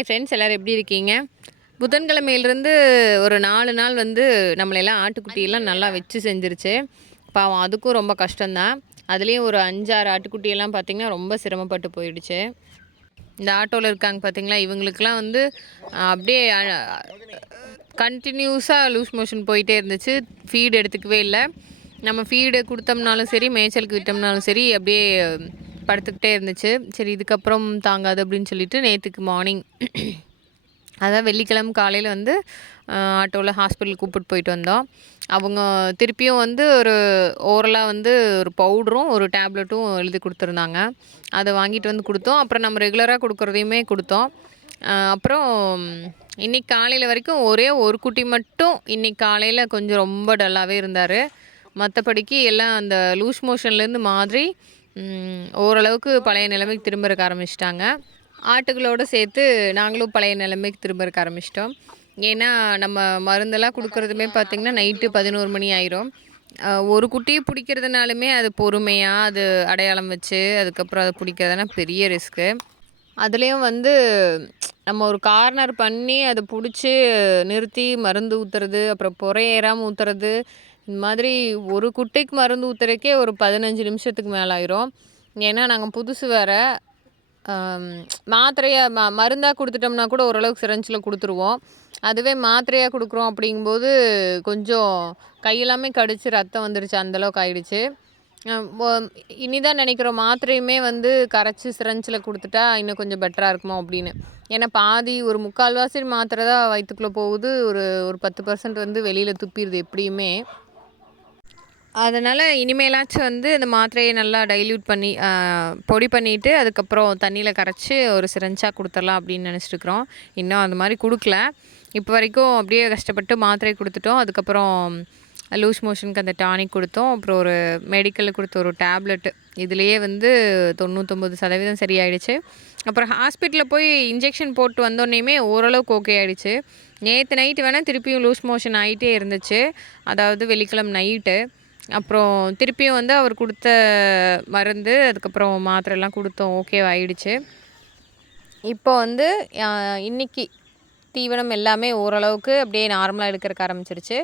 Hi friends எல்லோரும் எப்படி இருக்கீங்க? புதன்கிழமையிலேருந்து ஒரு நாலு நாள் வந்து நம்மளையெல்லாம் ஆட்டுக்குட்டியெல்லாம் நல்லா வச்சு செஞ்சிருச்சு. பாவம் அதுக்கும் ரொம்ப கஷ்டம்தான். அதுலேயும் ஒரு அஞ்சாறு ஆட்டுக்குட்டியெல்லாம் பார்த்திங்கன்னா ரொம்ப சிரமப்பட்டு போயிடுச்சு. இந்த ஆட்டோவில் இருக்காங்க பார்த்தீங்களா இவங்களுக்கெல்லாம் வந்து அப்படியே கண்டினியூஸாக லூஸ் மோஷன் போயிட்டே இருந்துச்சு. ஃபீடு எடுத்துக்கவே இல்லை. நம்ம ஃபீடு கொடுத்தோம்னாலும் சரி மேய்ச்சலுக்கு விட்டோம்னாலும் சரி அப்படியே படுத்துக்கிட்டே இருந்துச்சு. சரி இதுக்கப்புறம் தாங்காது அப்படின்னு சொல்லிட்டு நேற்றுக்கு மார்னிங் அதான் வெள்ளிக்கிழமை காலையில் வந்து ஆட்டோவில் ஹாஸ்பிட்டல் கூப்பிட்டு போயிட்டு வந்தோம். அவங்க திருப்பியும் வந்து ஒரு ஓரலாக வந்து ஒரு பவுடரும் ஒரு டேப்லெட்டும் எழுதி கொடுத்துருந்தாங்க. அதை வாங்கிட்டு வந்து கொடுத்தோம். அப்புறம் நம்ம ரெகுலராக கொடுக்குறதையுமே கொடுத்தோம். அப்புறம் இன்றைக்கி காலையில் வரைக்கும் ஒரே ஒரு குட்டி மட்டும் இன்னைக்கு காலையில் கொஞ்சம் ரொம்ப டல்லாகவே இருந்தார். மற்றபடிக்கு எல்லாம் அந்த லூஸ் மோஷன்லேருந்து மாதிரி ஓரளவுக்கு பழைய நிலைமைக்கு திரும்ப இருக்க ஆரம்பிச்சிட்டாங்க. ஆட்டுகளோடு சேர்த்து நாங்களும் பழைய நிலைமைக்கு திரும்ப இருக்க ஆரம்பிச்சிட்டோம். ஏன்னா நம்ம மருந்தெல்லாம் கொடுக்குறதுமே பார்த்திங்கன்னா நைட்டு பதினோரு மணி ஆயிரும். ஒரு குட்டியை பிடிக்கிறதுனாலுமே அது பொறுமையாக அது அடையாளம் வச்சு அதுக்கப்புறம் அதை பிடிக்கிறதுனா பெரிய ரிஸ்க்கு. அதுலேயும் வந்து நம்ம ஒரு கார்னர் பண்ணி அதை பிடிச்சி நிறுத்தி மருந்து ஊற்றுறது அப்புறம் புறையேறாமல் ஊற்றுறது இந்த மாதிரி ஒரு குட்டைக்கு மருந்து ஊற்றுறக்கே ஒரு பதினஞ்சு நிமிஷத்துக்கு மேலே ஆயிரும். ஏன்னா நாங்கள் புதுசு வேறு. மாத்திரையை ம மருந்தாக கொடுத்துட்டோம்னா கூட ஓரளவுக்கு சிரஞ்சில் கொடுத்துருவோம். அதுவே மாத்திரையாக கொடுக்குறோம் அப்படிங்கும்போது கொஞ்சம் கையெல்லாமே கடிச்சு ரத்தம் வந்துருச்சு அந்தளவுக்கு ஆயிடுச்சு. இனிதான் நினைக்கிறோம் மாத்திரையுமே வந்து கரைச்சி சிரஞ்சில் கொடுத்துட்டா இன்னும் கொஞ்சம் பெட்டராக இருக்குமோ அப்படின்னு. ஏன்னா பாதி ஒரு முக்கால்வாசி மாத்திரை தான் வயிற்றுக்குள்ளே போகுது. ஒரு ஒரு பத்து பர்சன்ட் வந்து வெளியில் துப்பிடுது எப்படியுமே. அதனால் இனிமேலாச்சும் வந்து இந்த மாத்திரையை நல்லா டைல்யூட் பண்ணி பொடி பண்ணிவிட்டு அதுக்கப்புறம் தண்ணியில் கரைச்சி ஒரு சிரஞ்சாக கொடுத்துடலாம் அப்படின்னு நினச்சிட்டுருக்குறோம். இன்னும் அந்த மாதிரி கொடுக்கல. இப்போ வரைக்கும் அப்படியே கஷ்டப்பட்டு மாத்திரை கொடுத்துட்டோம். அதுக்கப்புறம் லூஸ் மோஷனுக்கு அந்த டானிக் கொடுத்தோம். அப்புறம் ஒரு மெடிக்கலில் கொடுத்த ஒரு டேப்லெட்டு இதுலேயே வந்து தொண்ணூத்தொம்பது சதவீதம் சரியாயிடுச்சு. அப்புறம் ஹாஸ்பிட்டலில் போய் இன்ஜெக்ஷன் போட்டு வந்தோடனேயுமே ஓரளவுக்கு ஓகே ஆகிடுச்சு நேற்று நைட்டு வேணால் திருப்பியும் லூஸ் மோஷன் ஆகிட்டே இருந்துச்சு. அதாவது வெள்ளிக்கிழமை நைட்டு அப்புறம் திருப்பியும் வந்து அவர் கொடுத்த மருந்து அதுக்கப்புறம் மாத்திரைலாம் கொடுத்தோம். ஓகே ஆயிடுச்சு. இப்போ வந்து இன்னைக்கு தீவனம் எல்லாமே ஓரளவுக்கு அப்படியே நார்மலாக எடுக்கிறக்க ஆரம்பிச்சிருச்சு.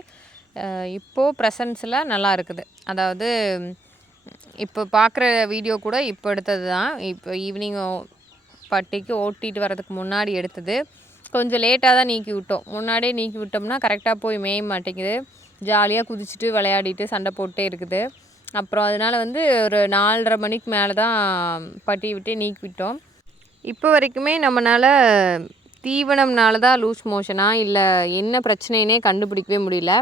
இப்போது ப்ரெசன்ஸில் நல்லா இருக்குது. அதாவது இப்போ பார்க்குற வீடியோ கூட இப்போ எடுத்தது தான். இப்போ ஈவினிங் பட்டிக்கு ஓட்டிகிட்டு வர்றதுக்கு முன்னாடி எடுத்தது. கொஞ்சம் லேட்டாக தான் நீக்கி விட்டோம். முன்னாடியே நீக்கி விட்டோம்னா கரெக்டாக போய் மேய மாட்டேங்குது. ஜாலியாக குதிச்சுட்டு விளையாடிட்டு சண்டை போட்டே இருக்குது. அப்புறம் அதனால் வந்து ஒரு நாலரை மணிக்கு மேலே தான் பட்டி விட்டே நீக்கி விட்டோம் இப்போ வரைக்குமே நம்மளால் தீவனம்னால தான் லூஸ் மோஷனா இல்லை என்ன பிரச்சனைனே கண்டுபிடிக்கவே முடியல.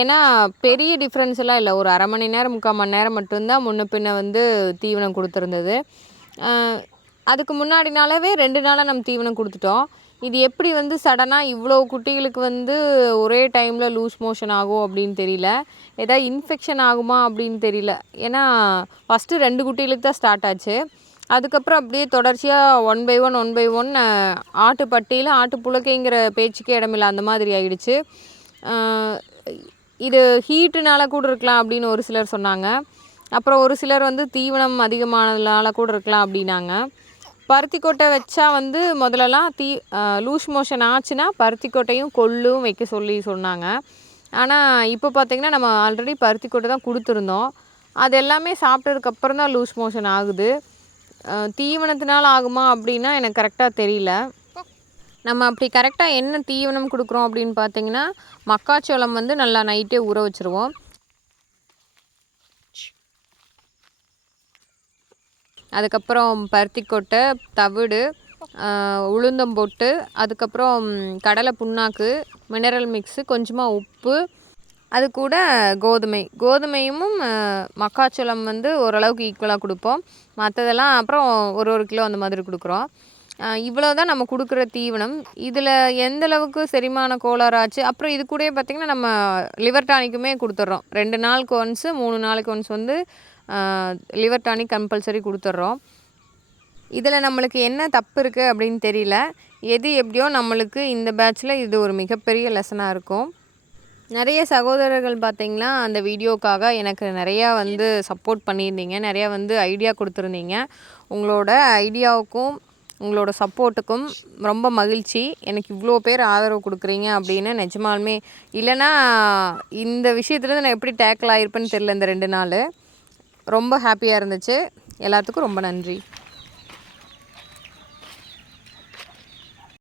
ஏன்னா பெரிய டிஃப்ரென்ஸ் எல்லாம் இல்லை. ஒரு அரை மணி நேரம் முக்கால் மணி நேரம் மட்டும்தான் முன்ன பின்ன வந்து தீவனம் கொடுத்துருந்தது. அதுக்கு முன்னாடி நாளாவே ரெண்டு நாளாக நம்ம தீவனம் கொடுத்துட்டோம். இது எப்படி வந்து சடனாக இவ்வளோ குட்டிகளுக்கு வந்து ஒரே டைமில் லூஸ் மோஷன் ஆகும் அப்படின்னு தெரியல. ஏதாவது இன்ஃபெக்ஷன் ஆகுமா அப்படின்னு தெரியல. ஏன்னா ஃபஸ்ட்டு ரெண்டு குட்டிகளுக்கு தான் ஸ்டார்ட் ஆச்சு. அதுக்கப்புறம் அப்படியே தொடர்ச்சியாக one by one one by one ஆட்டு பட்டியில் ஆட்டு புழக்கைங்கிற பேச்சுக்கே இடமில்லை. அந்த மாதிரி ஆகிடுச்சு இது ஹீட்டுனால கூட இருக்கலாம் அப்படின்னு ஒரு சிலர் சொன்னாங்க. அப்புறம் ஒரு சிலர் வந்து தீவனம் அதிகமானதுனால கூட இருக்கலாம் அப்படின்னாங்க. பருத்தி கொட்டை வச்சா வந்து முதல்லலாம் தீ லூஸ் மோஷன் ஆச்சுன்னா பருத்தி கொட்டையும் கொள்ளும் வைக்க சொல்லி சொன்னாங்க. ஆனால் இப்போ பார்த்திங்கன்னா நம்ம ஆல்ரெடி பருத்தி கொட்டை தான் கொடுத்துருந்தோம். அது எல்லாமே சாப்பிட்டதுக்கப்புறம் தான் லூஸ் மோஷன் ஆகுது. தீவனத்தினால் ஆகுமா அப்படின்னா எனக்கு கரெக்டாக தெரியல. நம்ம அப்படி கரெக்டாக என்ன தீவனம் கொடுக்குறோம் அப்படின்னு பார்த்தீங்கன்னா மக்காச்சோளம் வந்து நல்லா நைட்டே ஊற வச்சுருவோம். அதுக்கப்புறம் பருத்திக்கொட்டை தவிடு உளுந்தம் போட்டு அதுக்கப்புறம் கடலை புண்ணாக்கு மினரல் மிக்ஸு கொஞ்சமாக உப்பு அது கூட கோதுமை. கோதுமையும் மக்காச்சோளம் வந்து ஓரளவுக்கு ஈக்குவலாக கொடுப்போம். மற்றதெல்லாம் அப்புறம் ஒரு ஒரு கிலோ அந்த மாதிரி கொடுக்குறோம். இவ்வளோ தான் நம்ம கொடுக்குற தீவனம். இதில் எந்த அளவுக்கு செரிமான கோளாறு ஆச்சு? அப்புறம் இது கூடயே பார்த்திங்கன்னா நம்ம லிவர் டானிக்குமே கொடுத்துட்றோம் ரெண்டு நாளுக்கு ஒன்ஸு மூணு நாளுக்கு ஒன்ஸ் வந்து லிவர் டானிக் கம்பல்சரி கொடுத்துட்றோம் இதில் நம்மளுக்கு என்ன தப்பு இருக்குது அப்படின்னு தெரியல. எது எப்படியோ நம்மளுக்கு இந்த பேட்ச்சில் இது ஒரு மிகப்பெரிய லெசனாக இருக்கும். நிறைய சகோதரர்கள் பார்த்தீங்கன்னா அந்த வீடியோக்காக எனக்கு நிறையா வந்து சப்போர்ட் பண்ணியிருந்தீங்க. நிறையா வந்து ஐடியா கொடுத்துருந்தீங்க. உங்களோட ஐடியாவுக்கும் உங்களோட சப்போர்ட்டுக்கும் ரொம்ப மகிழ்ச்சி. எனக்கு இவ்வளோ பேர் ஆதரவு கொடுக்குறீங்க அப்படின்னு நிஜமாலுமே இல்லைன்னா இந்த விஷயத்துலேருந்து நான் எப்படி டேக்கிள் ஆகிருப்பேன்னு தெரில இந்த ரெண்டு நாள். ரொம்ப ஹாப்பியாக இருந்துச்சு. எல்லாத்துக்கும் ரொம்ப நன்றி.